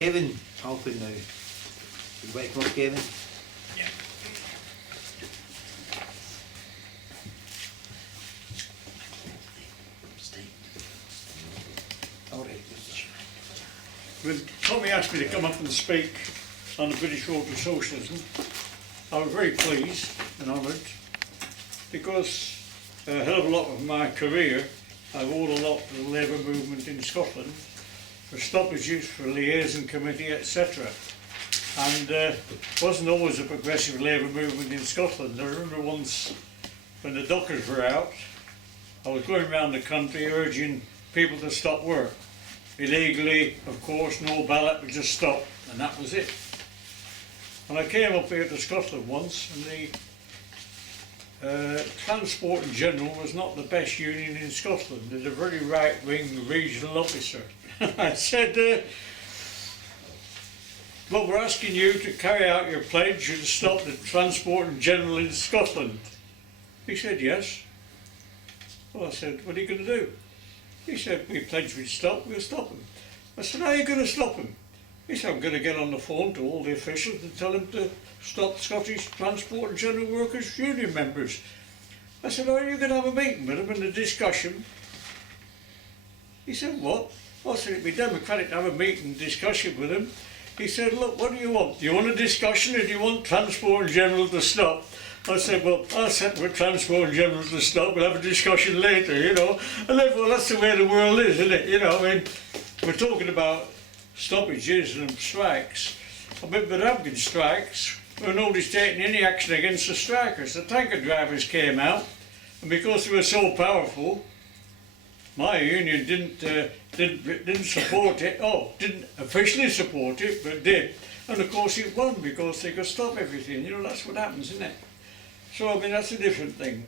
Kevin Halpin now. You want to come up, Kevin? Yeah. Alright. When Tommy asked me to come up and speak on the British Road to Socialism, I was very pleased and honoured, because a hell of a lot of my career I've owed a lot to the Labour movement in Scotland, for stoppages, for liaison committee, etc. And wasn't always a progressive Labour movement in Scotland. I remember once when the dockers were out, I was going around the country urging people to stop work. Illegally, of course, no ballot, but just stop, and that was it. And I came up here to Scotland once, and the Transport in General was not the best union in Scotland. There's a very right-wing regional officer. I said, well, we're asking you to carry out your pledge and stop the Transport in General in Scotland. He said, yes. Well, I said, what are you going to do? He said, we pledged we'd stop, we'll stop them. I said, how are you going to stop them? He said, I'm going to get on the phone to all the officials and tell them to stop Scottish Transport and General Workers Union members. I said, are you going to have a meeting with them and a discussion? He said, what? I said, it'd be democratic to have a meeting and discussion with them. He said, look, what do you want? Do you want a discussion or do you want Transport in General to stop? I said, well, I'll set for Transport in General to stop, we'll have a discussion later, you know. And then, well, that's the way the world is, isn't it? You know, I mean, we're talking about stoppages and strikes. I mean, there have been strikes where nobody's taken any action against the strikers. The tanker drivers came out, and because they were so powerful, my union didn't support it. Oh, didn't officially support it, but did. And of course it won because they could stop everything. You know, that's what happens, isn't it? So, I mean, that's a different thing.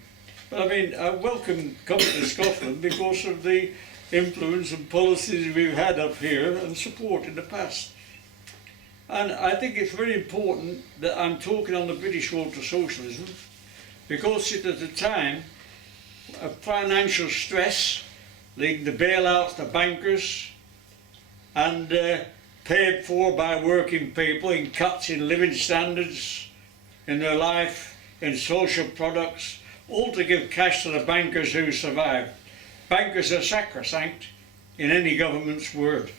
But I mean, I welcome coming to Scotland because of the influence and policies we've had up here and support in the past. And I think it's very important that I'm talking on the British Road to Socialism, because it at the time of financial stress, leading to bailouts to bankers, and paid for by working people in cuts in living standards, in their life, in social products, all to give cash to the bankers who survived. Bankers are sacrosanct in any government's word.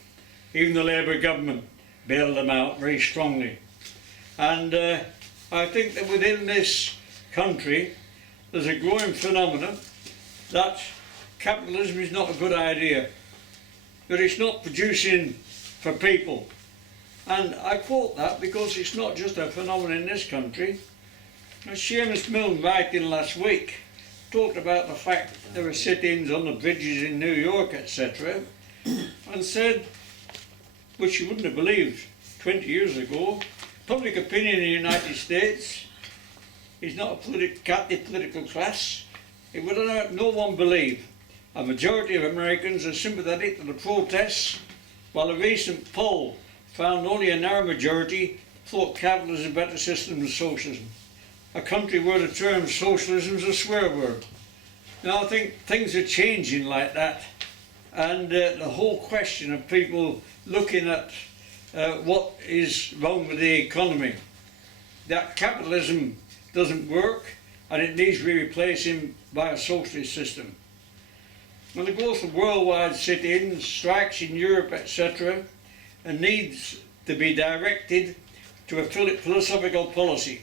Even the Labour government bailed them out very strongly. And I think that within this country there's a growing phenomenon that capitalism is not a good idea, that it's not producing for people. And I quote that because it's not just a phenomenon in this country. As Seamus Milne writing last week talked about the fact that there were sit-ins on the bridges in New York, etc., and said, which you wouldn't have believed 20 years ago, public opinion in the United States is not a captive political class. It would no one believe. A majority of Americans are sympathetic to the protests, while a recent poll found only a narrow majority thought capitalism is a better system than socialism. A country where the term socialism is a swear word. Now I think things are changing like that, and the whole question of people looking at what is wrong with the economy, that capitalism doesn't work and it needs to be replaced by a socialist system. And the growth of worldwide sit-ins, strikes in Europe, etc., needs to be directed to a philosophical policy.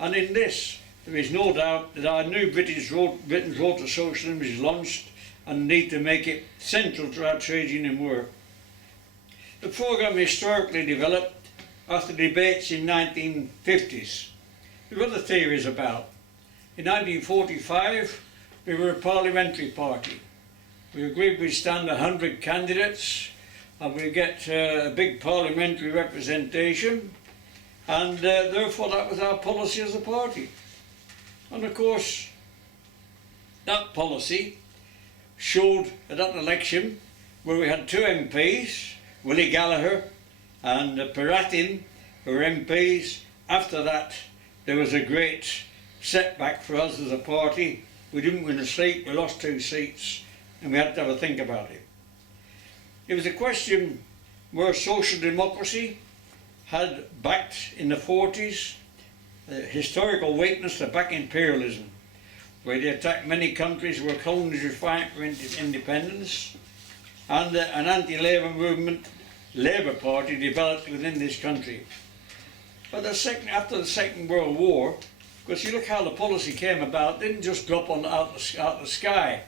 And in this, there is no doubt that our new Britain's Road to Socialism is launched and need to make it central to our trade union work. The programme historically developed after debates in 1950s. There were other theories about. In 1945, we were a parliamentary party. We agreed we'd stand 100 candidates and we'd get a big parliamentary representation, and therefore that was our policy as a party. And of course, that policy showed at that election where we had two MPs, Willie Gallagher and Piratin, who were MPs. After that, there was a great setback for us as a party. We didn't win a seat, we lost 2 seats, and we had to have a think about it. It was a question where social democracy had backed in the 40s the historical weakness to back imperialism, where they attacked many countries where colonies were fighting for independence, and an anti-Labour movement, Labour Party, developed within this country. But after the Second World War, because you look how the policy came about, it didn't just drop out the sky.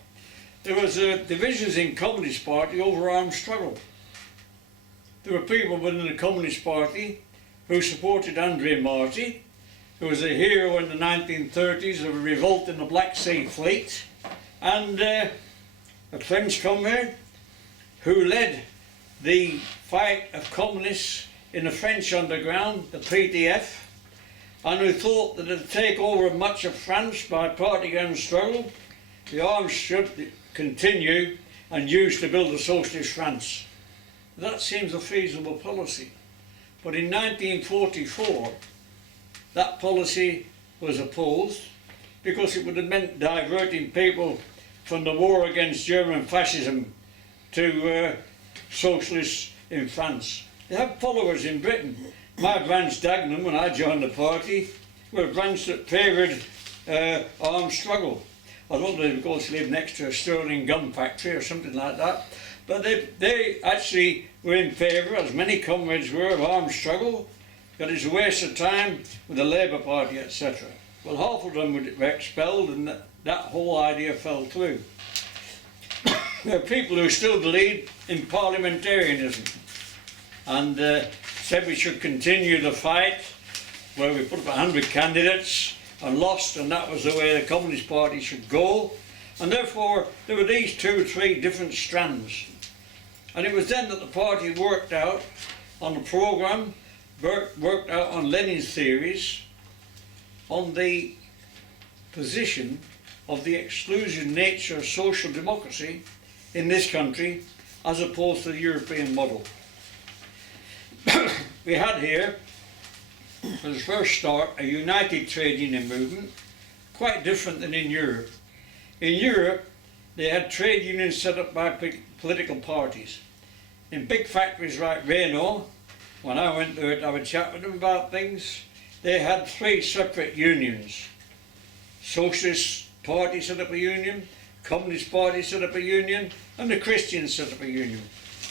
There was divisions in Communist Party over armed struggle. There were people within the Communist Party who supported André Marty, who was a hero in the 1930s of a revolt in the Black Sea Fleet, and a French comrade who led the fight of communists in the French underground, the PDF, and who thought that to take over much of France by party-ground struggle, the arms should continue and used to build a socialist France. That seems a feasible policy. But in 1944, that policy was opposed because it would have meant diverting people from the war against German fascism to socialists in France. They have followers in Britain. My branch, Dagenham, when I joined the party, were a branch that favoured armed struggle. I don't know if of course lived next to a Sterling gun factory or something like that, but they actually were in favour, as many comrades were, of armed struggle, that it's a waste of time with the Labour Party, etc. Well, half of them were expelled and that whole idea fell through. There are people who still believe in parliamentarianism and said we should continue the fight where we put up 100 candidates and lost, and that was the way the Communist Party should go. And therefore there were these 2 or 3 different strands. And it was then that the party worked out on the programme, worked out on Lenin's theories, on the position of the exclusion nature of social democracy in this country as opposed to the European model. We had here, for the first start, a united trade union movement, quite different than in Europe. In Europe, they had trade unions set up by political parties. In big factories like Renault, when I went there to have a chat with them about things, they had 3 separate unions. Socialist Party set up a union, Communist Party set up a union, and the Christians set up a union.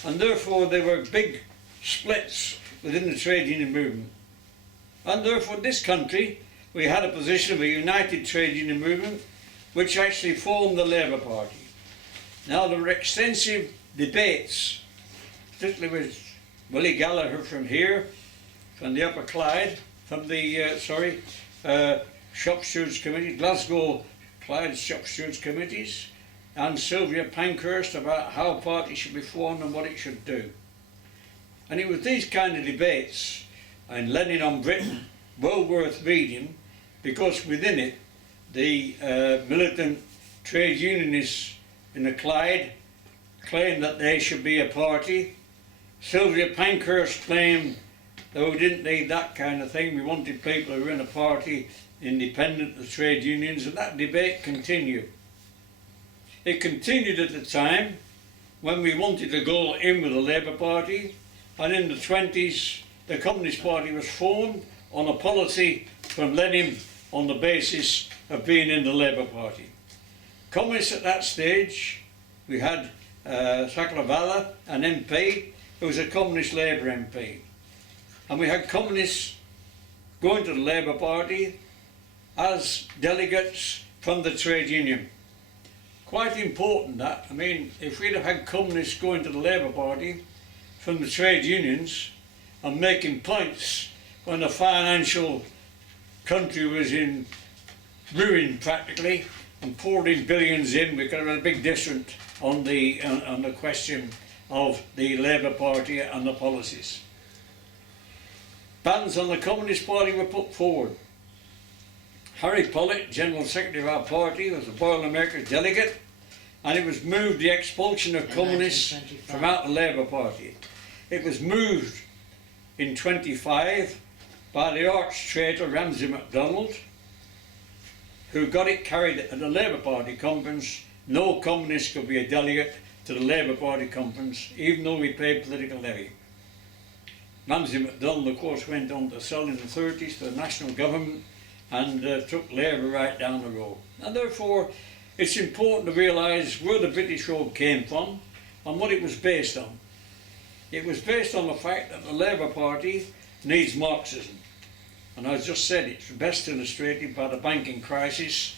And therefore there were big splits within the trade union movement. And therefore in this country we had a position of a united trade union movement which actually formed the Labour Party. Now there were extensive debates, particularly with Willie Gallagher from here, from the Upper Clyde, from the Shop Stewards Committee, Glasgow Clyde Shop Stewards Committees, and Sylvia Pankhurst about how a party should be formed and what it should do. And it was these kind of debates, and Lenin on Britain, well worth reading, because within it the militant trade unionists in the Clyde claimed that they should be a party. Sylvia Pankhurst claimed that we didn't need that kind of thing, we wanted people who were in a party independent of trade unions, and that debate continued. It continued at the time when we wanted to go in with the Labour Party, and in the 20s the Communist Party was formed on a policy from Lenin on the basis of being in the Labour Party. Communists at that stage, we had Saklavala, an MP, who was a Communist Labour MP. And we had communists going to the Labour Party as delegates from the trade union. Quite important that. I mean, if we'd have had communists going to the Labour Party from the trade unions and making points when the financial country was in ruin practically and pouring billions in, we could have had a big difference on the question of the Labour Party and the policies. Bans on the Communist Party were put forward. Harry Pollitt, General Secretary of our party, was a Boilermakers delegate, and it was moved the expulsion of communists from out the Labour Party. It was moved in 25 by the arch traitor Ramsay MacDonald, who got it carried at the Labour Party conference. No communist could be a delegate to the Labour Party conference, even though we paid political levy. Ramsay MacDonald, of course, went on to sell in the 30s to the national government and took Labour right down the road. And therefore, it's important to realise where the British road came from and what it was based on. It was based on the fact that the Labour Party needs Marxism. And as I just said, it's best illustrated by the banking crisis,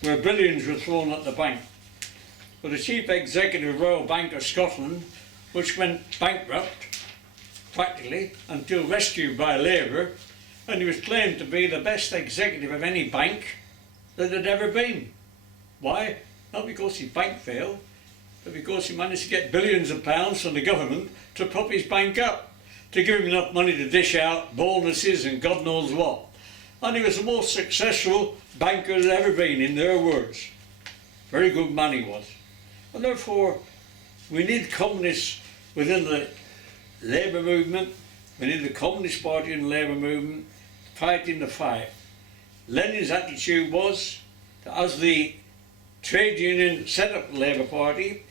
where billions were thrown at the bank. But the chief executive of Royal Bank of Scotland, which went bankrupt, practically, until rescued by Labour, and he was claimed to be the best executive of any bank that had ever been. Why? Not because his bank failed, but because he managed to get billions of pounds from the government to prop his bank up, to give him enough money to dish out bonuses and God knows what. And he was the most successful banker that ever been, in their words. Very good man he was. And therefore, we need communists within the Labour movement, we need the Communist Party and the Labour movement fighting the fight. Lenin's attitude was that as the trade union set up the Labour Party,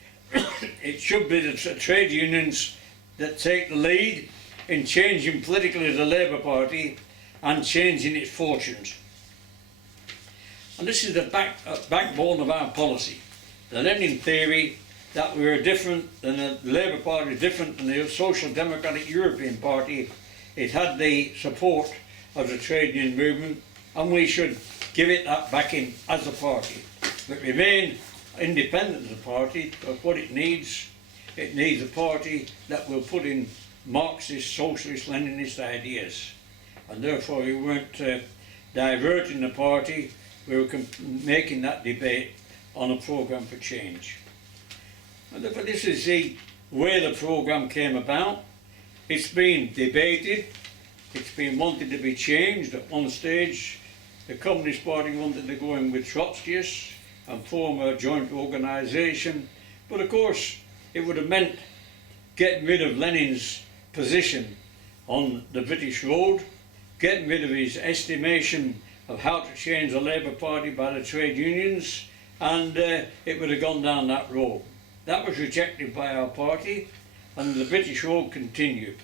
it should be the trade unions that take the lead in changing politically the Labour Party and changing its fortunes. And this is the backbone of our policy. The Lenin theory that we are different than the Labour Party, different than the Social Democratic European Party. It had the support of the trade union movement, and we should give it that backing as a party. But remain independent as a party, but what it needs a party that will put in Marxist, Socialist, Leninist ideas. And therefore we weren't diverting the party, we were making that debate on a programme for change. And therefore this is the way the programme came about. It's been debated, it's been wanted to be changed. At one stage the Communist Party wanted to go in with Trotskyists and form a joint organisation, but of course it would have meant getting rid of Lenin's position on the British road, getting rid of his estimation of how to change the Labour Party by the trade unions, and it would have gone down that road. That was rejected by our party, and the British road continued.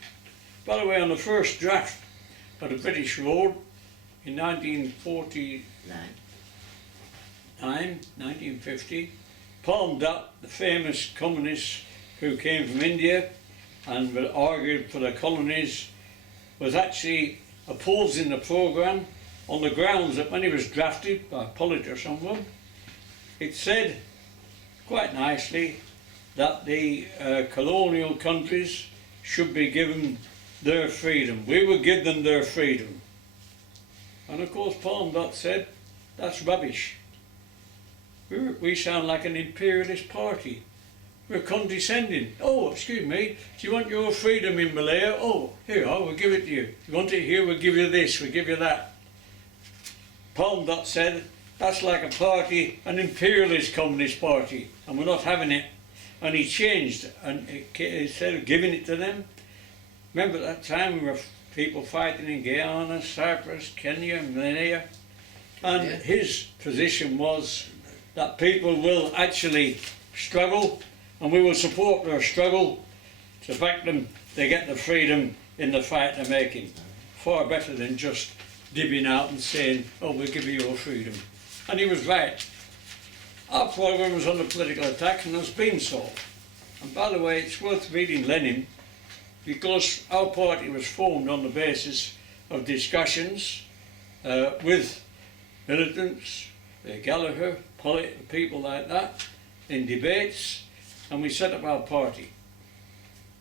By the way, on the first draft of the British road in 1950, Palm Dutt, the famous communist who came from India and argued for the colonies, was actually opposing the programme on the grounds that when he was drafted by Pollitt or someone, it said quite nicely that the colonial countries should be given their freedom. We would give them their freedom. And of course Palm Dutt said, that's rubbish. We sound like an imperialist party. We're condescending. Oh, excuse me, do you want your freedom in Malaya? Oh, here, I will give it to you. You want it here, we'll give you this, we'll give you that. Palm Dutt said, that's like a party, an imperialist communist party, and we're not having it. And he changed, and instead of giving it to them, remember at that time there were people fighting in Guyana, Cyprus, Kenya, Malaya, and his position was that people will actually struggle, and we will support their struggle to back them to get the freedom in the fight they're making. Far better than just dibbing out and saying, oh, we'll give you your freedom. And he was right. Our programme was under political attack and has been so. And by the way, it's worth reading Lenin, because our party was formed on the basis of discussions with militants, Gallagher, Pollitt, people like that, in debates, and we set up our party.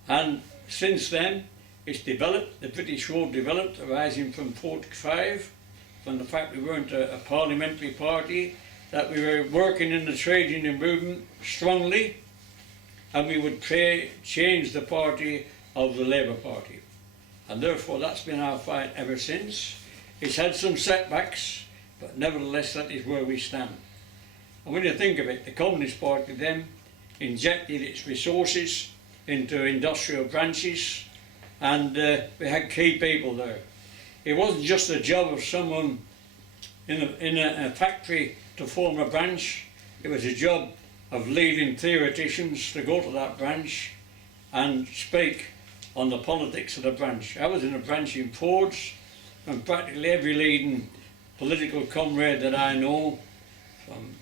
And since then, it's developed, the British road developed, arising from 45, from the fact we weren't a parliamentary party, that we were working in the trade union movement strongly, and we would change the party of the Labour Party. And therefore that's been our fight ever since. It's had some setbacks, but nevertheless that is where we stand. And when you think of it, the Communist Party then injected its resources into industrial branches, and we had key people there. It wasn't just the job of someone in a factory to form a branch, it was a job of leading theoreticians to go to that branch and speak on the politics of the branch. I was in a branch in Fords, and practically every leading political comrade that I know, from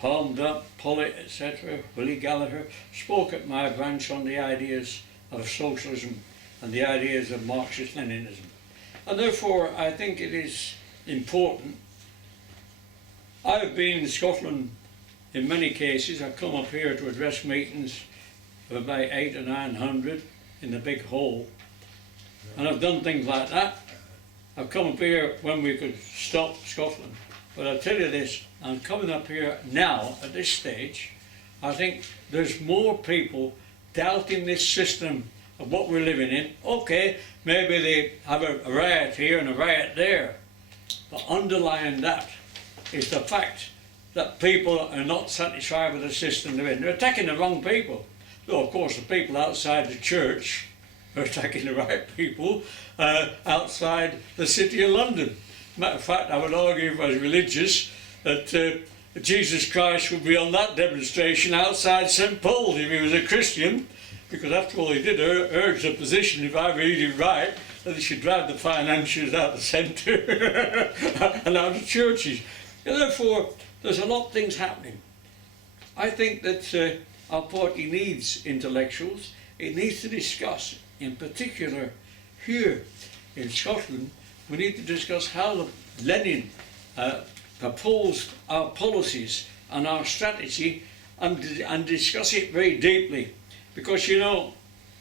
Palmed Up, Pollitt, etc., Willie Gallagher, spoke at my branch on the ideas of socialism and the ideas of Marxist-Leninism. And therefore I think it is important. I've been in Scotland in many cases. I've come up here to address meetings of about 800 or 900 in the big hall, and I've done things like that. I've come up here when we could stop Scotland, but I tell you this, I'm coming up here now at this stage. I think there's more people doubting this system of what we're living in. Okay, maybe they have a riot here and a riot there, but underlying that is the fact that people are not satisfied with the system they're in. They're attacking the wrong people. Though of course the people outside the church are attacking the right people outside the City of London. Matter of fact, I would argue, if I was religious, that Jesus Christ would be on that demonstration outside St Paul's if he was a Christian, because after all he did urge the position, if I read it right, that they should drive the financiers out the centre and out of churches. And therefore, there's a lot of things happening. I think that our party needs intellectuals. It needs to discuss, in particular here in Scotland, we need to discuss how Lenin proposed our policies and our strategy, and discuss it very deeply. Because you know,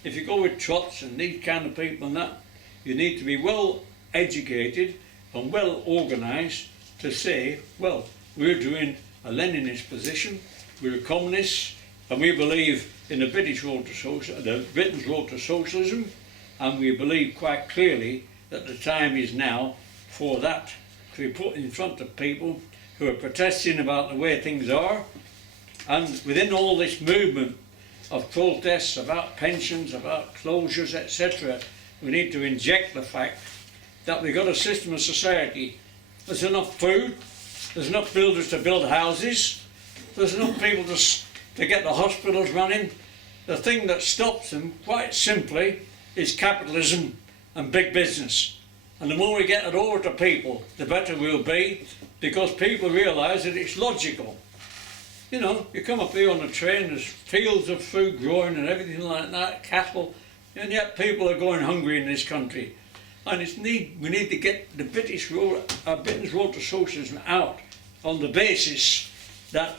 if you go with Trots and these kind of people and that, you need to be well educated and well organised to say, well, we're doing a Leninist position, we're communists, and we believe in the British road to Britain's road to socialism, and we believe quite clearly that the time is now for that to be put in front of people who are protesting about the way things are. And within all this movement of protests about pensions, about closures, etc., we need to inject the fact that we've got a system of society. There's enough food, there's enough builders to build houses, there's enough people to get the hospitals running. The thing that stops them, quite simply, is capitalism and big business. And the more we get it over to people, the better we'll be, because people realise that it's logical. You know, you come up here on a train, there's fields of food growing and everything like that, cattle, and yet people are going hungry in this country. And we need to get the Britain's road to socialism out on the basis that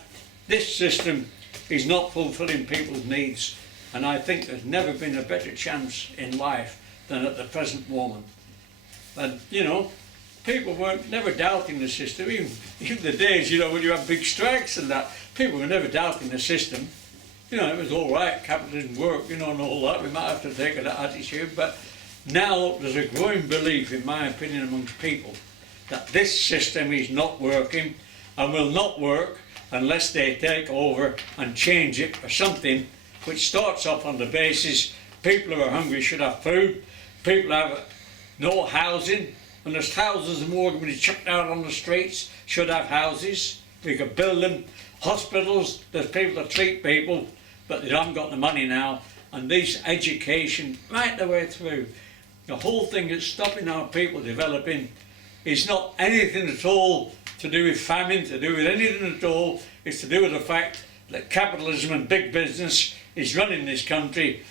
this system is not fulfilling people's needs. And I think there's never been a better chance in life than at the present moment. And you know, people weren't never doubting the system, even the days, you know, when you have big strikes and that, people were never doubting the system. You know, it was all right, capitalism worked, you know, and all that. We might have to take that attitude, but now there's a growing belief, in my opinion, amongst people that this system is not working and will not work unless they take over and change it for something which starts off on the basis people who are hungry should have food, people have no housing, and there's thousands more going to be chucked out on the streets, should have houses, we could build them, hospitals, there's people to treat people, but they haven't got the money now, and this education right the way through. The whole thing that's stopping our people developing is not anything at all to do with famine, to do with anything at all. It's to do with the fact that capitalism and big business is running this country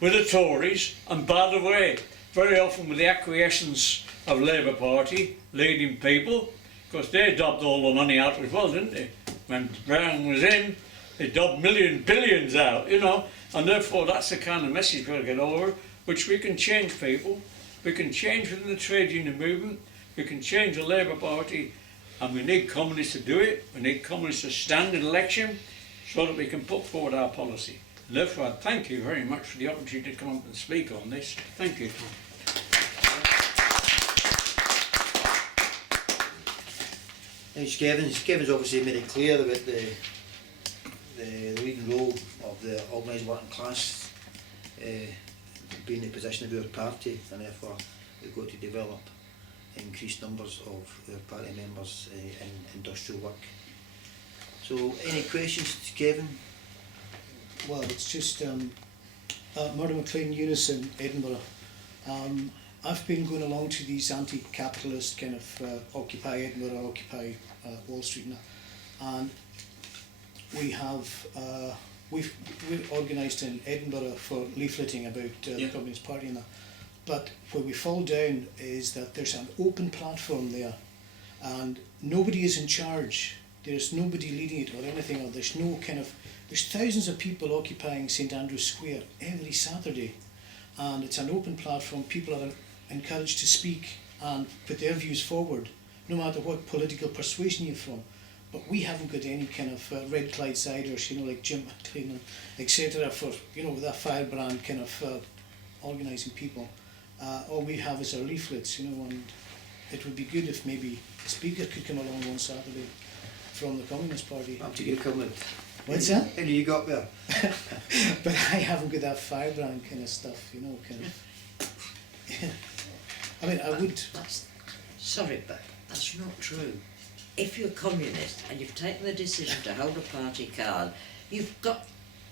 with the Tories, and by the way, very often with the acquiescence of Labour Party leading people, because they dobbed all the money out as well, didn't they? When Brown was in, they dobbed billions out, you know, and therefore that's the kind of message we've got to get over, which we can change people, we can change within the trade union movement, we can change the Labour Party, and we need communists to do it. We need communists to stand in election so that we can put forward our policy. And therefore I thank you very much for the opportunity to come up and speak on this. Thank you. Thanks, Kevin. Kevin's obviously made it clear about the leading role of the organised working class being the position of our party, and therefore we've got to develop increased numbers of our party members in industrial work. So, any questions to Kevin? Well, it's just Murdo McLean Eunice in Edinburgh. I've been going along to these anti-capitalist kind of Occupy Edinburgh, Occupy Wall Street, and we have we're organised in Edinburgh for leafleting about the Communist Party and that. But where we fall down is that there's an open platform there, and nobody is in charge. There's nobody leading it or anything, or there's no kind of. There's thousands of people occupying St Andrew's Square every Saturday, and it's an open platform. People are encouraged to speak and put their views forward, no matter what political persuasion you're from. But we haven't got any kind of red Clydesiders, like Jim McLean and etc. for that firebrand kind of organising people. All we have is our leaflets, and it would be good if maybe the speaker could come along one Saturday from the Communist Party. Up to you coming. What's that? How do you got there? But I haven't got that firebrand kind of stuff, kind of. I mean, I would. Sorry, but that's not true. If you're a communist and you've taken the decision to hold a party card, you've got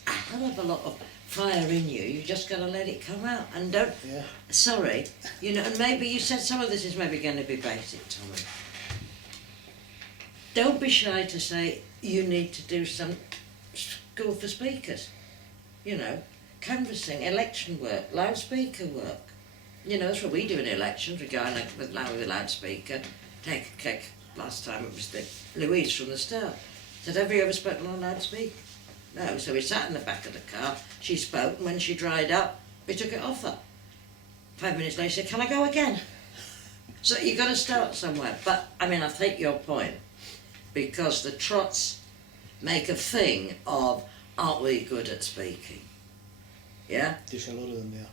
a hell of a lot of fire in you. You've just got to let it come out and don't. Yeah. Sorry, and maybe you said some of this is maybe going to be basic, Tommy. Don't be shy to say you need to do some school for speakers. Canvassing, election work, loudspeaker work. That's what we do in elections. We go in with a loudspeaker, take a kick. Last time it was Louise from the start. Said, have you ever spoken on loudspeaker? No, so we sat in the back of the car, she spoke, and when she dried up, we took it off her. 5 minutes later, she said, can I go again? So you've got to start somewhere. But, I take your point, because the trots make a thing of, aren't we good at speaking? Yeah? There's a lot of them there.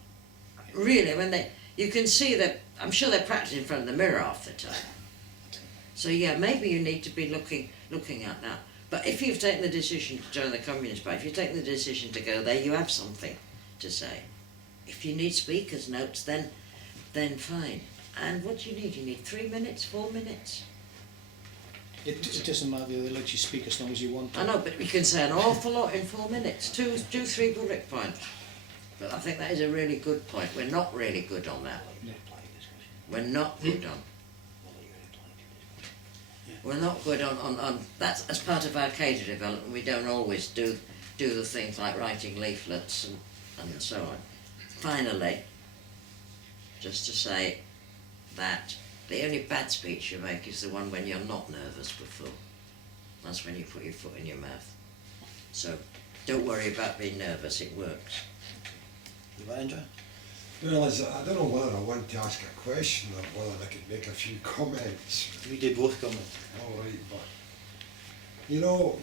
Really, you can see that, I'm sure they're practicing in front of the mirror half the time. So yeah, maybe you need to be looking at that. But if you've taken the decision to join the Communist Party, if you've taken the decision to go there, you have something to say. If you need speaker's notes, then fine. And what do you need? You need 3 minutes, 4 minutes? It doesn't matter, they let you speak as long as you want to. I know, but you can say an awful lot in 4 minutes. Two, 3 bullet points. But I think that is a really good point. We're not really good on that. We're not good on. We're not good on that's as part of our cater development. We don't always do the things like writing leaflets and so on. Finally, just to say that the only bad speech you make is the one when you're not nervous before. That's when you put your foot in your mouth. So don't worry about being nervous, it works. Andrew? Well, I don't know whether I want to ask a question or whether I could make a few comments. We did both comments. All right, but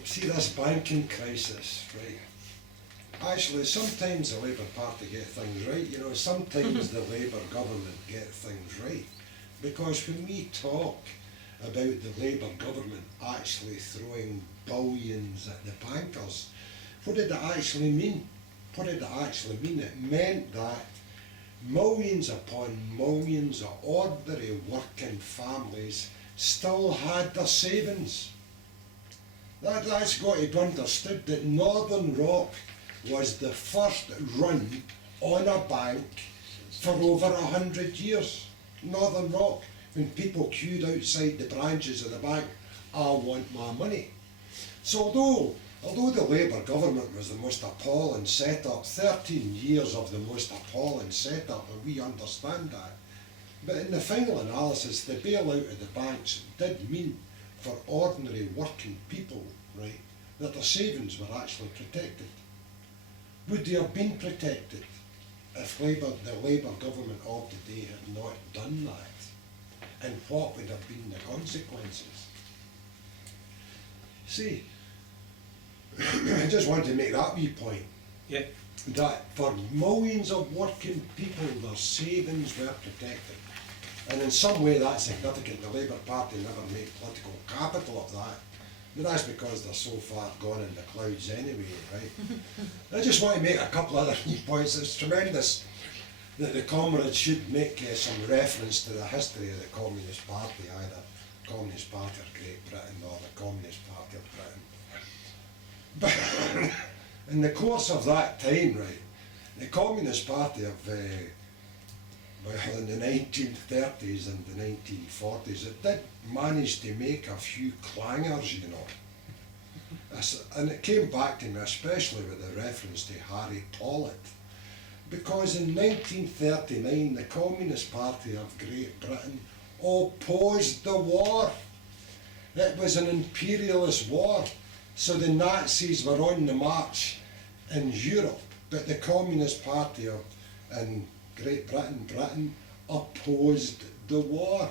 see this banking crisis, right? Actually, sometimes the Labour Party get things right. Sometimes the Labour government get things right, because when we talk about the Labour government actually throwing billions at the bankers, what did it actually mean? What did it actually mean? It meant that millions upon millions of ordinary working families still had their savings. That's got to be understood, that Northern Rock was the first run on a bank for over 100 years. Northern Rock, when people queued outside the branches of the bank, I want my money. So although the Labour government was the most appalling setup, 13 years of the most appalling setup, and we understand that, but in the final analysis, the bailout of the banks did mean for ordinary working people, right, that their savings were actually protected. Would they have been protected if the Labour government of the day had not done that? And what would have been the consequences? See, I just want to make that wee point. Yeah. That for millions of working people, their savings were protected. And in some way that's significant. The Labour Party never made political capital of that. But that's because they're so far gone in the clouds anyway, right? I just want to make a couple other wee points. It's tremendous that the comrades should make some reference to the history of the Communist Party, either Communist Party of Great Britain or the Communist Party of Britain. But in the course of that time, right, The Communist Party of, well, in the 1930s and the 1940s, it did manage to make a few clangers, you know. And it came back to me, especially with the reference to Harry Pollitt, because in 1939 the Communist Party of Great Britain opposed the war. It was an imperialist war, so the Nazis were on the march in Europe, but the Communist Party in Great Britain opposed the war.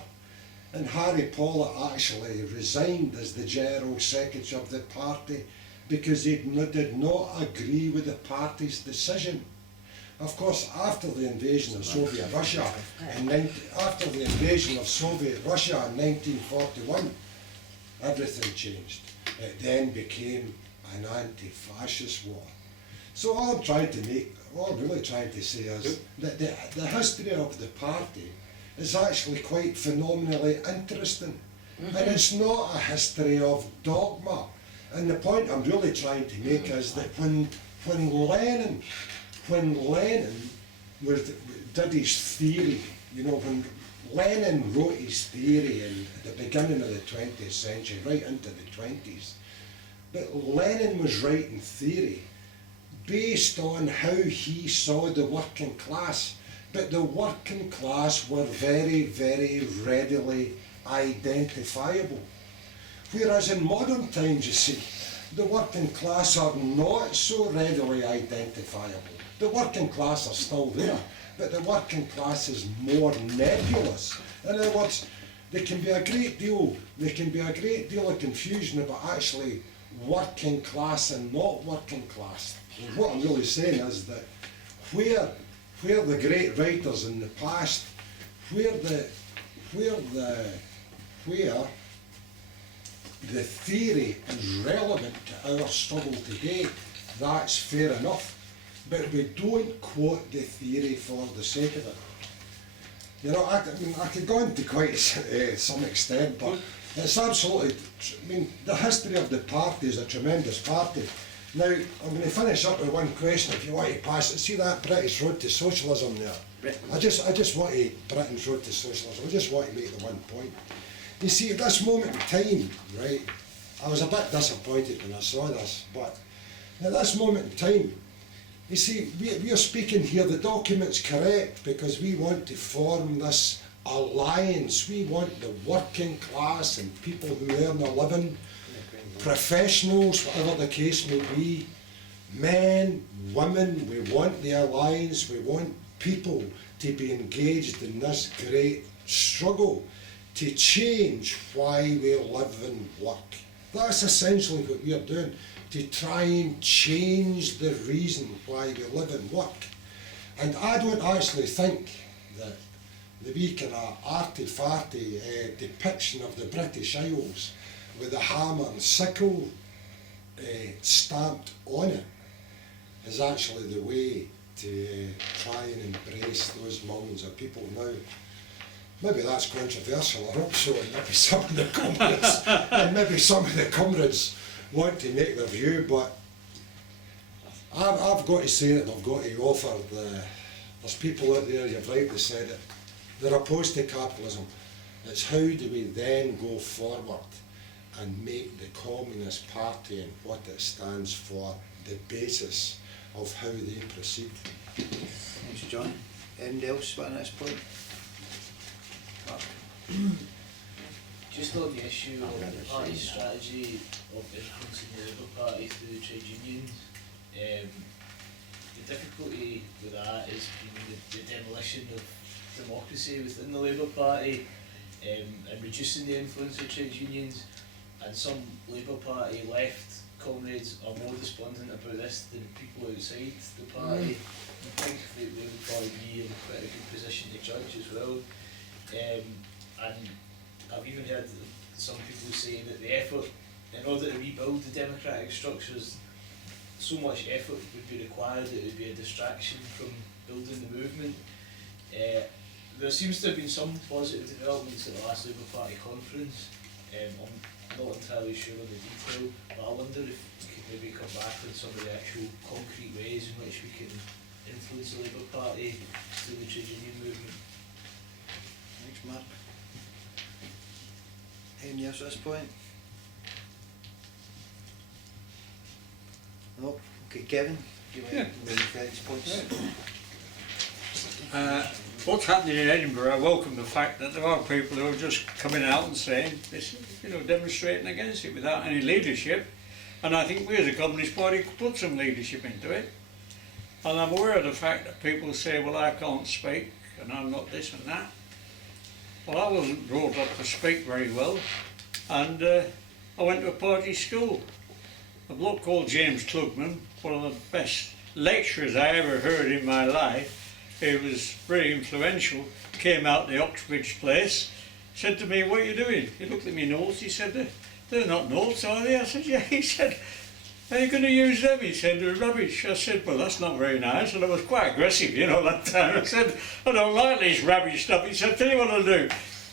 And Harry Pollitt actually resigned as the General Secretary of the party because he did not agree with the party's decision. Of course, after the invasion of Soviet Russia in 1941, everything changed. It then became an anti-fascist war. So all I'm really trying to say is that the history of the party is actually quite phenomenally interesting. And it's not a history of dogma. And the point I'm really trying to make is that when Lenin did his theory, you know, when Lenin wrote his theory in the beginning of the 20th century, right into the 20s, but Lenin was writing theory based on how he saw the working class. But the working class were very, very readily identifiable. Whereas in modern times, you see, the working class are not so readily identifiable. The working class are still there, but the working class is more nebulous. In other words, there can be a great deal of confusion about actually working class and not working class. And what I'm really saying is that where the great writers in the past, where the theory is relevant to our struggle today, that's fair enough. But we don't quote the theory for the sake of it. You know, I could go into quite some extent, but it's absolutely, the history of the party is a tremendous party. Now, I'm going to finish up with one question if you want to pass it. See that British Road to Socialism there? I just want to, Britain's Road to Socialism, I just want to make the one point. You see, at this moment in time, right, I was a bit disappointed when I saw this, but at this moment in time, you see, we are speaking here, the document's correct, because we want to form this alliance. We want the working class and people who earn a living, professionals, whatever the case may be, men, women, we want the alliance, we want people to be engaged in this great struggle to change why we live and work. That's essentially what we are doing, to try and change the reason why we live and work. And I don't actually think that the wee kind of arty-farty depiction of the British Isles with the hammer and sickle stamped on it is actually the way to try and embrace those millions of people now. Maybe that's controversial, I hope so, and maybe some of the comrades want to make their view, but I've got to say that I've got to offer there's people out there, you've rightly said it, they're opposed to capitalism. It's how do we then go forward and make the Communist Party and what it stands for the basis of how they proceed. Thanks, John. Anything else on this point? Just on the issue of the party's strategy of influencing the Labour Party through trade unions, the difficulty with that is the demolition of democracy within the Labour Party and reducing the influence of trade unions. And some Labour Party left comrades are more despondent about this than people outside the party. I think they would probably be in quite a good position to judge as well. And I've even heard some people saying that the effort, in order to rebuild the democratic structures, so much effort would be required that it would be a distraction from building the movement. There seems to have been some positive developments at the last Labour Party conference. I'm not entirely sure on the detail, but I wonder if we could maybe come back on some of the actual concrete ways in which we can influence influence the Labour Party through the trade union movement. Thanks, Mark. Anything else at this point? No? Okay, Kevin? Do you Yeah. want to make these points? What's happening in Edinburgh, I welcome the fact that there are people who are just coming out and saying this, demonstrating against it without any leadership. And I think we as a Communist Party could put some leadership into it. And I'm aware of the fact that people say, well, I can't speak and I'm not this and that. Well, I wasn't brought up to speak very well, and I went to a party school. A bloke called James Klugman, one of the best lecturers I ever heard in my life, he was very influential, came out the Oxbridge place, said to me, what are you doing? He looked at me notes, he said, they're not notes, are they? I said, yeah. He said, are you going to use them? He said, they're rubbish. I said, well, that's not very nice. And I was quite aggressive, that time. I said, I don't like this rubbish stuff. He said, tell you what I'll do.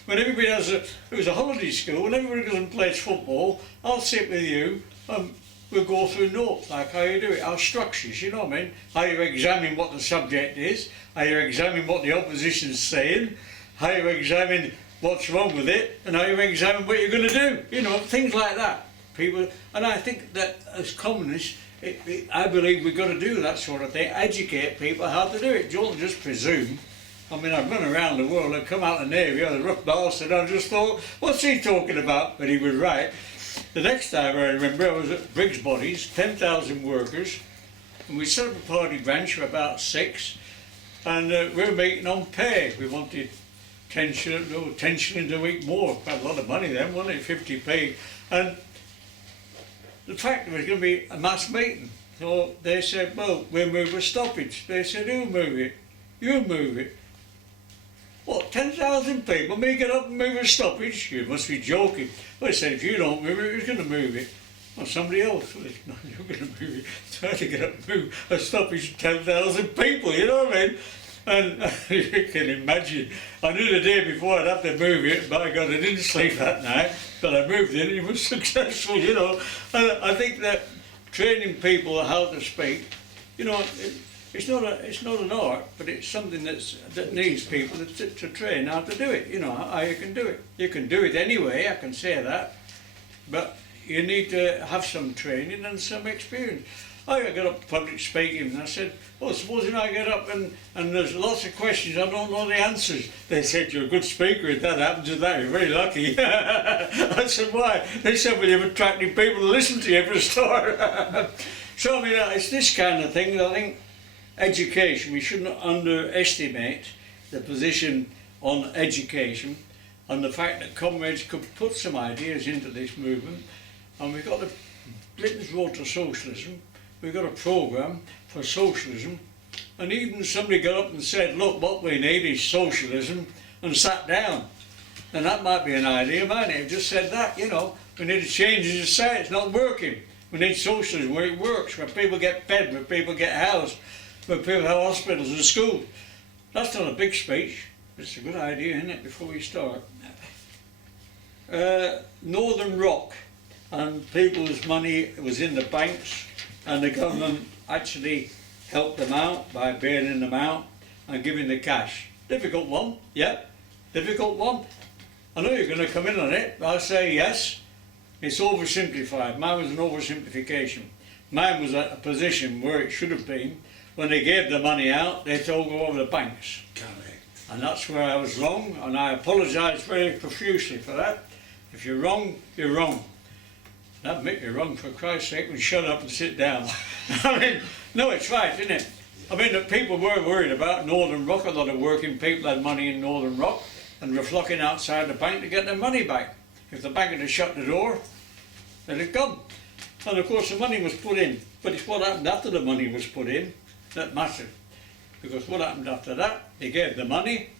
When everybody it was a holiday school, when everybody goes and plays football, I'll sit with you and we'll go through notes, like how you do it, our structures, you know what I mean? How you examine what the subject is, how you examine what the opposition's saying, how you examine what's wrong with it, and how you examine what you're going to do, things like that. People, and I think that as communists, I believe we've got to do that sort of thing, educate people how to do it. Don't just presume. I mean, I've run around the world, I've come out of the Navy, I was a rough bastard, I just thought, what's he talking about? But he was right. The next time I remember, I was at Briggs Bodies, 10,000 workers, and we set up a party branch of about 6, and we were making on pay. We wanted 10 shillings a week more, quite a lot of money then, wasn't it, 50p. And the fact there was going to be a mass meeting, so they said, well, we'll move a stoppage. They said, who'll move it? You'll move it. What, 10,000 people, me get up and move a stoppage? You must be joking. Well, they said, if you don't move it, who's going to move it? Well, somebody else. Well, no, you're going to move it. So I had to get up and move a stoppage of 10,000 people, you know what I mean? And you can imagine, I knew the day before I'd have to move it, by God, I didn't sleep that night, but I moved it and it was successful, And I think that training people how to speak, it's not an art, but it's something that needs people to train how to do it. How you can do it. You can do it anyway, I can say that, but you need to have some training and some experience. I got up public speaking and I said, well, supposing I get up and there's lots of questions, I don't know the answers. They said, you're a good speaker, if that happens to that, you're very lucky. I said, why? They said, well, you've attracted people to listen to you for a start. So, I mean, it's this kind of thing that I think education, we shouldn't underestimate the position on education and the fact that comrades could put some ideas into this movement. And we've got the Britain's Road to Socialism, we've got a programme for socialism, and even somebody got up and said, look, what we need is socialism, and sat down. And that might be an idea, might it? Just said that, we need to change the society, it's not working. We need socialism where it works, where people get fed, where people get housed, where people have hospitals and schools. That's not a big speech, but it's a good idea, isn't it, before we start. Northern Rock, and people's money was in the banks, and the government actually helped them out by bailing them out and giving the cash. Difficult one, yeah, difficult one. I know you're going to come in on it, but I say yes. It's oversimplified. Mine was an oversimplification. Mine was at a position where it should have been. When they gave the money out, they told go over the banks. Correct. And that's where I was wrong, and I apologise very profusely for that. If you're wrong, you're wrong. And admit you're wrong, for Christ's sake, and shut up and sit down. I mean, no, it's right, isn't it? I mean, the people were worried about Northern Rock. A lot of working people had money in Northern Rock and were flocking outside the bank to get their money back. If the bank had shut the door, they'd have gone. And of course the money was put in, but it's what happened after the money was put in that mattered. Because what happened after that, they gave the money,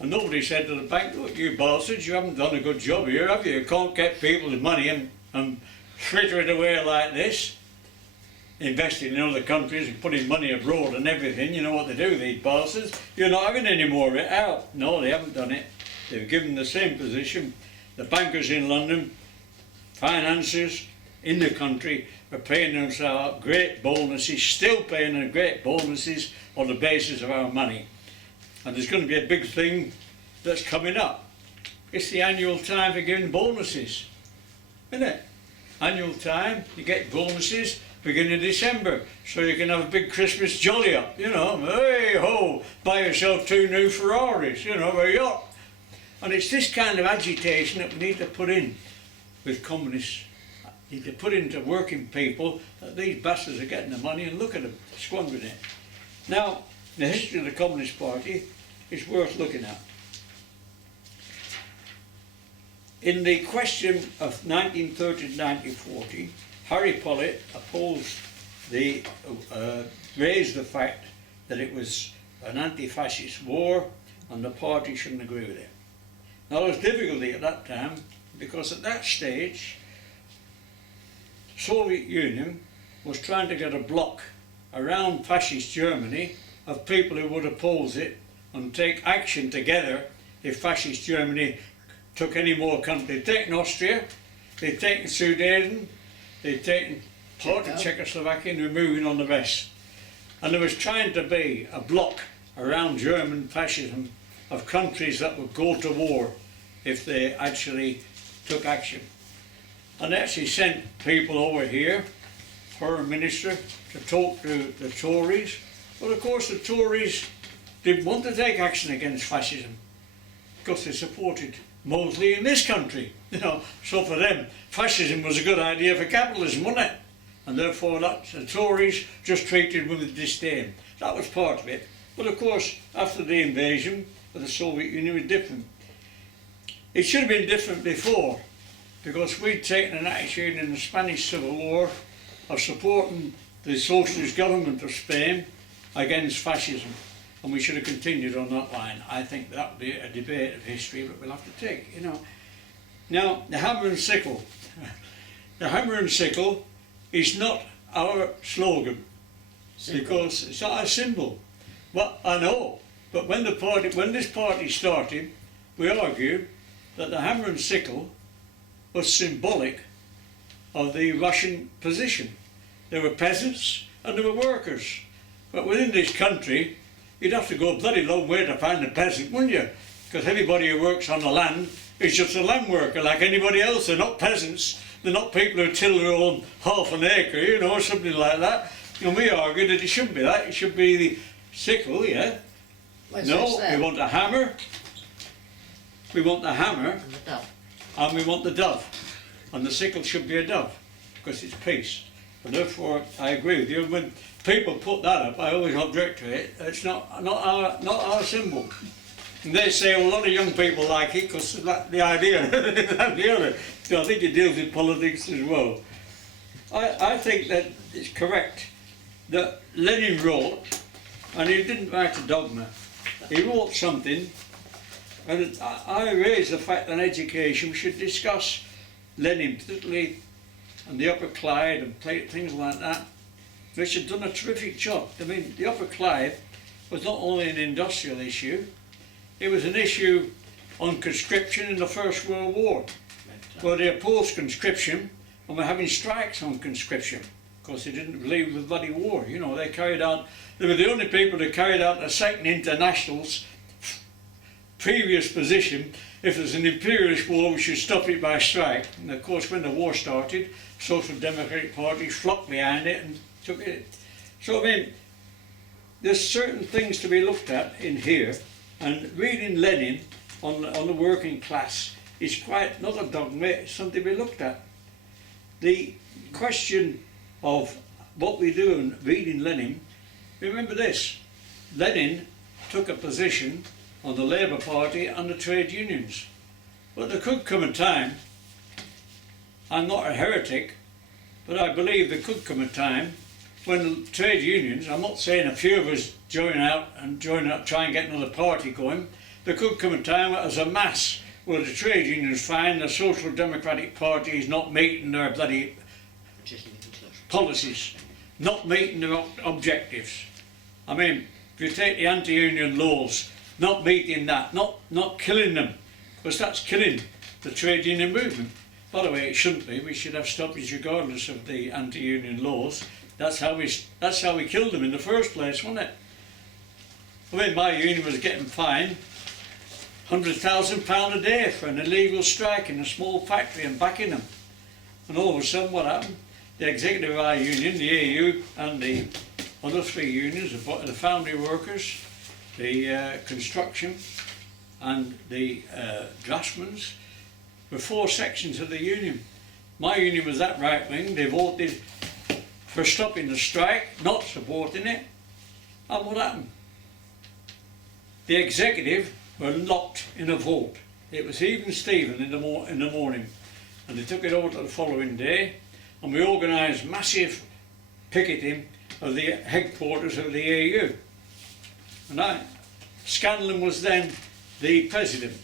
and nobody said to the bank, look, you bastards, you haven't done a good job here, have you? You can't get people's money and fritter it away like this, investing in other countries and putting money abroad and everything. You know what they do, these bastards? You're not having any more of it out. No, they haven't done it. They've given the same position. The bankers in London, financiers in the country, we're paying us out great bonuses, still paying us great bonuses on the basis of our money. And there's going to be a big thing that's coming up. It's the annual time for giving bonuses, isn't it? Annual time, you get bonuses beginning of December, so you can have a big Christmas jolly up, you know, hey ho, buy yourself 2 new Ferraris, you know, a yacht. And it's this kind of agitation that we need to put in with communists. We need to put into working people that these bastards are getting the money, and look at them squandering it. Now, the history of the Communist Party is worth looking at. In the question of 1930 to 1940, Harry Pollitt opposed raised the fact that it was an anti-fascist war and the party shouldn't agree with it. Now there was difficulty at that time because at that stage Soviet Union was trying to get a bloc around fascist Germany of people who would oppose it and take action together if fascist Germany took any more countries. They'd taken Austria, they'd taken Sudan, they'd taken part of Czechoslovakia and were moving on the rest. And there was trying to be a bloc around German fascism of countries that would go to war if they actually took action. And they actually sent people over here, Foreign Minister, to talk to the Tories. But of course the Tories didn't want to take action against fascism because they supported Mosley in this country, you know. So for them, fascism was a good idea for capitalism, wasn't it? And therefore the Tories just treated them with disdain. That was part of it. But of course, after the invasion of the Soviet Union, it was different. It should have been different before, because we'd taken an attitude in the Spanish Civil War of supporting the socialist government of Spain against fascism. And we should have continued on that line. I think that would be a debate of history that we'll have to take, you know. Now, the hammer and sickle. The hammer and sickle is not our slogan, because it's not our symbol. Well, I know, but when this party started, we argued that the hammer and sickle was symbolic of the Russian position. There were peasants and there were workers. But within this country, you'd have to go a bloody long way to find a peasant, wouldn't you? Because everybody who works on the land is just a land worker like anybody else. They're not peasants. They're not people who till their own half an acre, you know, something like that. And we argued that it shouldn't be that. It should be the sickle, yeah. No, we want a hammer. We want the hammer. And the dove. And we want the dove. And the sickle should be a dove, because it's peace. And therefore, I agree with you. When people put that up, I always object to it. It's not our symbol. And they say, well, a lot of young people like it because the idea, that the other. So I think it deals with politics as well. I think that it's correct that Lenin wrote, and he didn't write a dogma. He wrote something, and I raised the fact that in education we should discuss Lenin, particularly and the Upper Clyde and things like that, which had done a terrific job. I mean, the Upper Clyde was not only an industrial issue, it was an issue on conscription in the First World War, where they opposed conscription and were having strikes on conscription because they didn't believe in the bloody war. You know, they were the only people that carried out the Second International's previous position. If there's an imperialist war, we should stop it by strike. And of course, when the war started, Social Democratic Party flocked behind it and took it. So I mean, there's certain things to be looked at in here, and reading Lenin on the working class is quite not a dogma, it's something to be looked at. The question of what we do in reading Lenin, remember this, Lenin took a position on the Labour Party and the trade unions. But there could come a time, I'm not a heretic, but I believe there could come a time when the trade unions, I'm not saying a few of us join out, try and get another party going, there could come a time as a mass where the trade unions find the Social Democratic Party is not meeting their bloody policies, not meeting their objectives. I mean, if you take the anti-union laws, not meeting that, not killing them, because that's killing the trade union movement. by the way, it shouldn't be. We should have stoppage regardless of the anti-union laws. That's how we killed them in the first place, wasn't it? I mean, my union was getting fined £100,000 a day for an illegal strike in a small factory and backing them. And all of a sudden, what happened? The executive of our union, the AU, and the other 3 unions, the foundry workers, the construction, and the draftsmen's, were 4 sections of the union. My union was that right wing. They voted for stopping the strike, not supporting it. And what happened? The executive were locked in a vote. It was even Stephen in the morning, and they took it over to the following day, and we organised massive picketing of the headquarters of the AU. And Scanlon was then the president,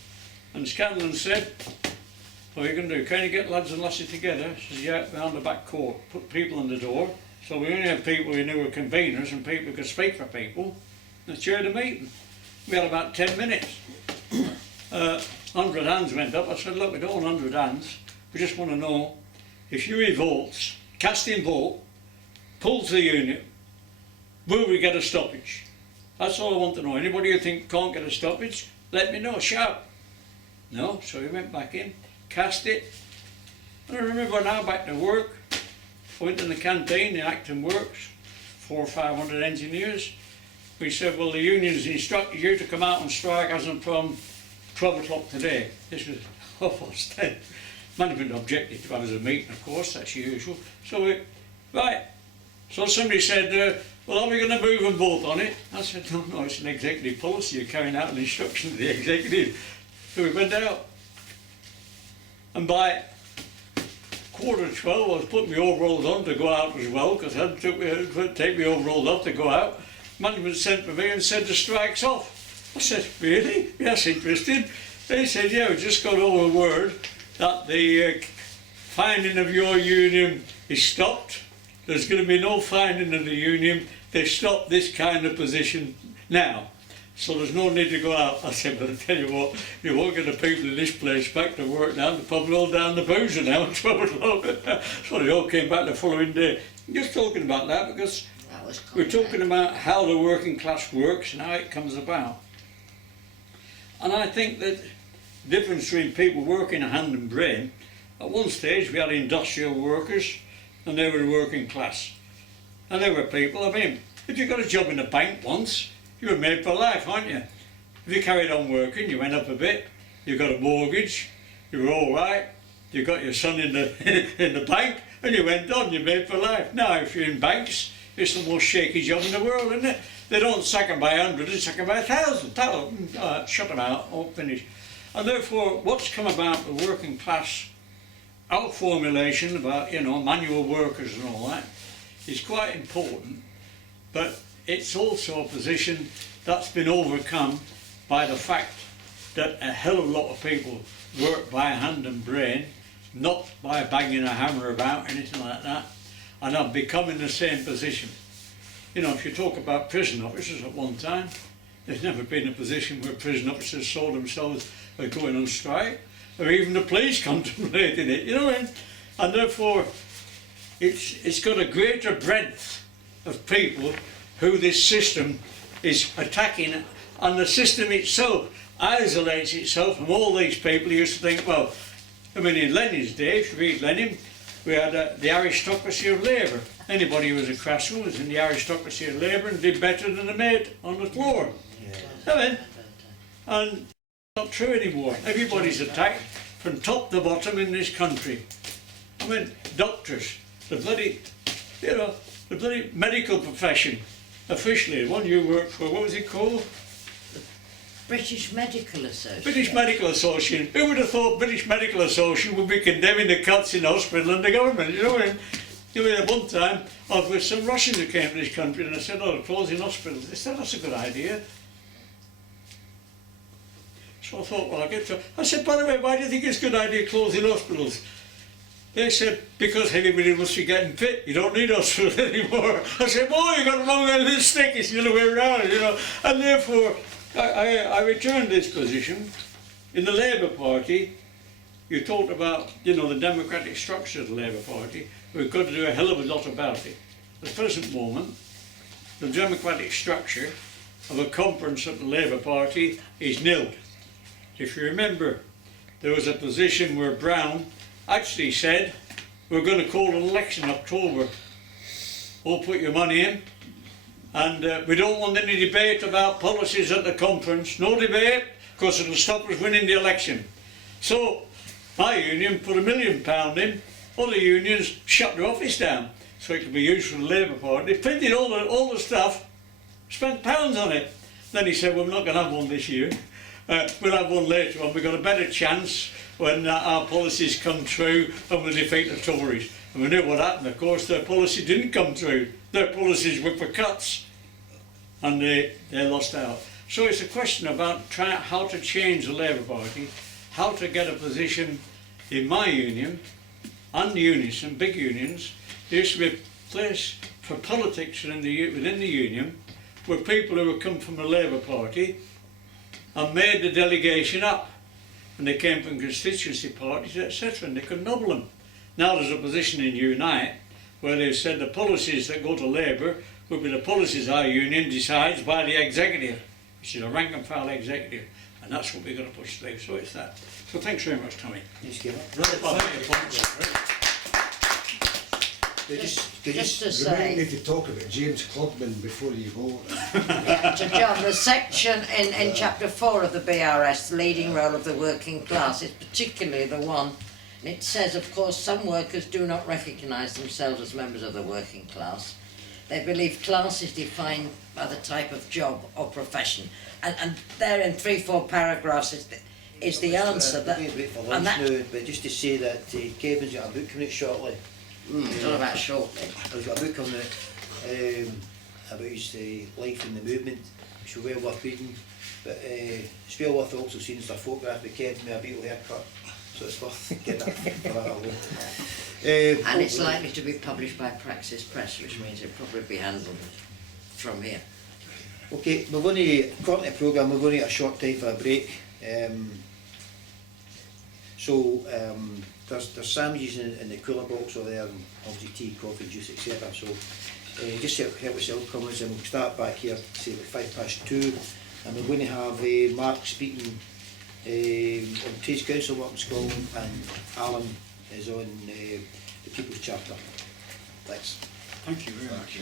and Scanlon said, "What are you going to do? Can you get lads and lasses together?" He says, "Yeah, behind the back court, put people on the door." So we only had people who knew were conveners and people who could speak for people, and chaired the meeting. We had about 10 minutes. 100 hands went up. I said, "Look, we don't want 100 hands. We just want to know if you revolts, casting vote, pulls the union, will we get a stoppage?" That's all I want to know. Anybody who think can't get a stoppage, let me know, shout. No, so we went back in, cast it. And I remember now back to work. I went in the canteen in Acton Works, 400 or 500 engineers. We said, "Well, the union's instructed you to come out and strike as from 12 o'clock today." This was 10:30. Management objected to have us a meeting, of course, that's usual. So right. So somebody said, "Well, are we going to move them both on it?" I said, No, it's an executive policy. You're carrying out an instruction of the executive." So we went out. And by 11:45, I was putting my overalls on to go out as well, because I had to take my overalls off to go out. Management sent for me and said the strike's off. I said, "Really? That's interesting." They said, "Yeah, we just got over word that the finding of your union is stopped. There's going to be no finding of the union. They stopped this kind of position now. So there's no need to go out." I said, "But I tell you what, you won't get the people in this place back to work now. They're probably all down the boozer now at 12 o'clock. So they all came back the following day. Just talking about that because we're talking about how the working class works and how it comes about. And I think that the difference between people working hand and brain, at one stage we had industrial workers and they were the working class. And they were people, I mean, if you got a job in a bank once, you were made for life, aren't you? If you carried on working, you went up a bit, you got a mortgage, you were all right, you got your son in the in the bank, and you went on, you're made for life. Now, if you're in banks, it's the most shaky job in the world, isn't it? They don't sack them by 100, they sack them by 1,000. Shut them out, all finished. And therefore, what's come about the working class out-formulation about, manual workers and all that, is quite important, but it's also a position that's been overcome by the fact that a hell of a lot of people work by hand and brain, not by banging a hammer about, anything like that, and have become in the same position. If you talk about prison officers at one time, there's never been a position where prison officers saw themselves going on strike, or even the police contemplated it, and therefore it's got a greater breadth of people who this system is attacking, and the system itself isolates itself from all these people who used to think, well, in Lenin's day, if you read Lenin, we had the aristocracy of labour. Anybody who was a craftsman was in the aristocracy of labour and did better than the maid on the floor. Yeah. And it's not true anymore. Everybody's attacked from top to bottom in this country. Doctors, the bloody medical profession, officially, the one you worked for, what was it called? British Medical Association. British Medical Association. Who would have thought British Medical Association would be condemning the cuts in hospital and the government, At one time, I was with some Russians who came to this country and I said, "Oh, they're closing hospitals." They said, "That's a good idea." So I thought, well, I said, "By the way, why do you think it's a good idea closing hospitals?" They said, "Because everybody must be getting fit. You don't need hospitals anymore." I said, "Oh, you got the wrong end of the stick. It's the other way around, And therefore, I returned this position. In the Labour Party, you talked about, you know, the democratic structure of the Labour Party. We've got to do a hell of a lot about it. At the present moment, the democratic structure of a conference at the Labour Party is nil. If you remember, there was a position where Brown actually said, we're going to call an election in October. All put your money in. And we don't want any debate about policies at the conference. No debate, because it'll stop us winning the election. So, my union put £1 million in. Other unions shut their office down, so it could be used for the Labour Party. They printed all the stuff, spent pounds on it. Then he said, well, we're not going to have one this year. We'll have one later on. We've got a better chance when our policies come true and we defeat the Tories. And we knew what happened, of course. Their policy didn't come true. Their policies were for cuts. And they lost out. So it's a question about how to change the Labour Party, how to get a position in my union, and unions and big unions. There used to be a place for politics within the union where people who had come from the Labour Party and made the delegation up. And they came from constituency parties, etc. And they could nobble them. Now there's a position in Unite where they've said the policies that go to Labour will be the policies our union decides by the executive, which is a rank and file executive. And that's what we're going to push through. So it's that. So thanks very much, Tommy. Thanks, Kevin. Just to Remind me say, to talk about James Clubman before you go. to John, the section in chapter 4 of the BRS, the leading role of the working class, is particularly the one, and it says, of course, some workers do not recognise themselves as members of the working class. They believe class is defined by the type of job or profession. And there in 3-4 paragraphs is the answer. We're going to wait for lunch now, but just to say that Kevin's got a book coming out shortly. Talk about shortly. He's got a book coming out about his life in the movement, which is well worth reading. But it's well worth also seeing a photograph of Kevin with a Beatle haircut. So it's worth getting that for that away. And it's likely to be published by Praxis Press, which means it'll probably be handled from here. Okay, we're going to, according to the programme, we're going to get a short time for a break. There's sandwiches in the cooler box over there, and obviously tea, coffee, juice, etc. So just help yourself, comments, and we'll start back here, say about 2:05, and we're going to have Mark speaking on Trades Council work in Scotland, and Alan is on the People's Chapter. Thanks. Thank you very much.